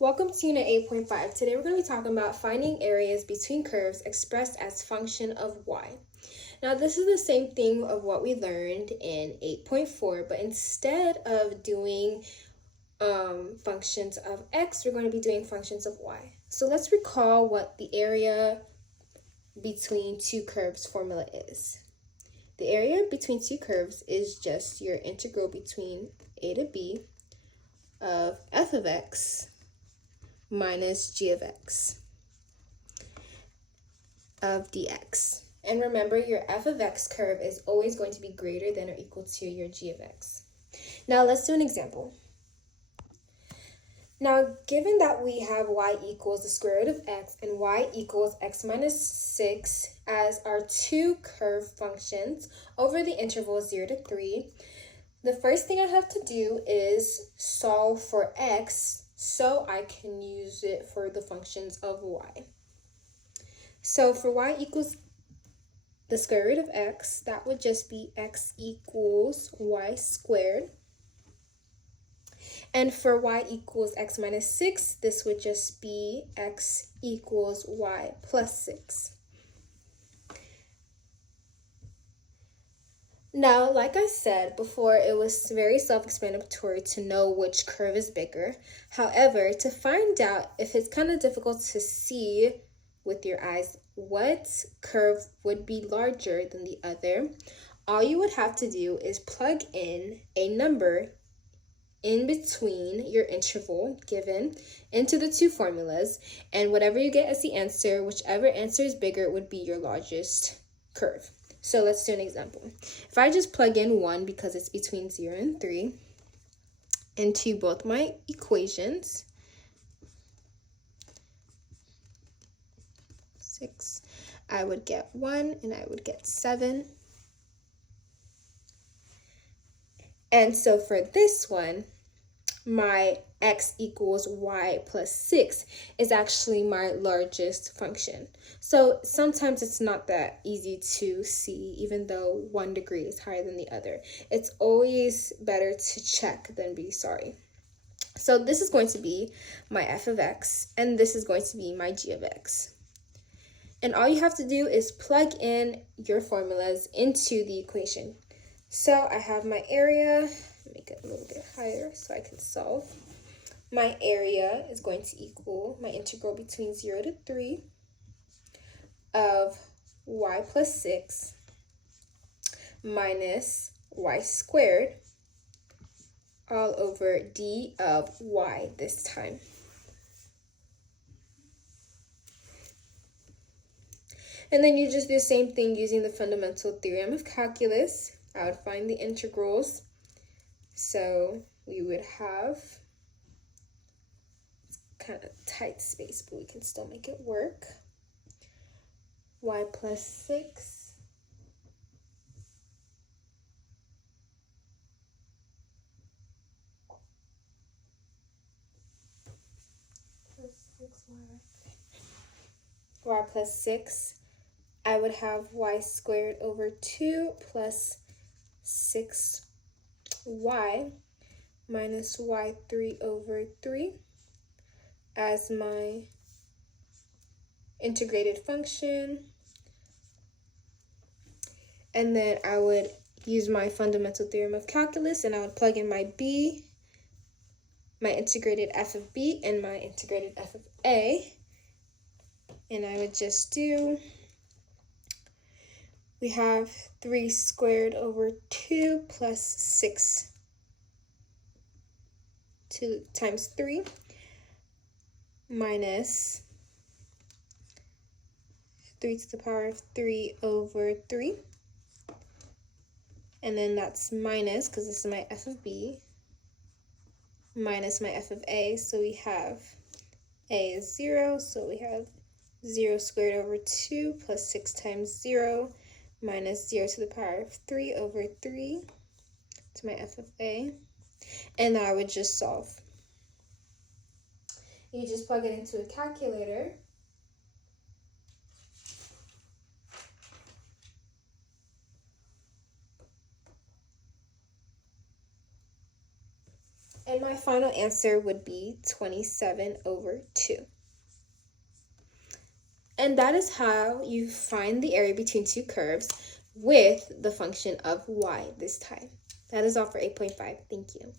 Welcome to Unit 8.5. Today we're going to be talking about finding areas between curves expressed as function of y. Now this is the same thing of what we learned in 8.4, but instead of doing functions of x, we're going to be doing functions of y. So let's recall what the area between two curves formula is. The area between two curves is just your integral between a to b of f of x minus g of x of dx. And remember, your f of x curve is always going to be greater than or equal to your g of x. Now let's do an example. Now, given that we have y equals the square root of x and y equals x minus 6 as our two curve functions over the interval 0 to 3, the first thing I have to do is solve for x so I can use it for the functions of y. So for y equals the square root of x, that would just be x equals y squared. And for y equals x minus 6, this would just be x equals y plus 6. Now, like I said before, it was very self-explanatory to know which curve is bigger. However, to find out if it's kind of difficult to see with your eyes what curve would be larger than the other, all you would have to do is plug in a number in between your interval given into the two formulas, and whatever you get as the answer, whichever answer is bigger would be your largest curve. So let's do an example. If I just plug in 1 because it's between 0 and 3 into both my equations, 6, I would get 1 and I would get 7. And so for this one, my x equals y plus 6 is actually my largest function. So sometimes it's not that easy to see, even though 1 degree is higher than the other. It's always better to check than be sorry. So this is going to be my f of x, and this is going to be my g of x. And all you have to do is plug in your formulas into the equation. So I have my area, make it a little bit higher so I can solve. My area is going to equal my integral between 0 to 3 of y plus 6 minus y squared all over d of y this time. And then you just do the same thing using the fundamental theorem of calculus. I would find the integrals. So we would have kind of tight space, but we can still make it work. Y plus 6 y plus 6, I would have y squared over 2 plus 6y minus y3 over 3 as my integrated function. And then I would use my fundamental theorem of calculus, and I would plug in my b, my integrated f of b, and my integrated f of a. And I would just do, we have 3 squared over 2 plus 6 times 3 minus 3 to the power of 3 over 3. And then that's minus, because this is my f of b, minus my f of a. So we have a is 0, so we have 0 squared over 2 plus 6 times 0 minus 0 to the power of 3 over 3 to my f of a. And now I would just solve. You just plug it into a calculator. And my final answer would be 27/2. And that is how you find the area between two curves with the function of y this time. That is all for 8.5. Thank you.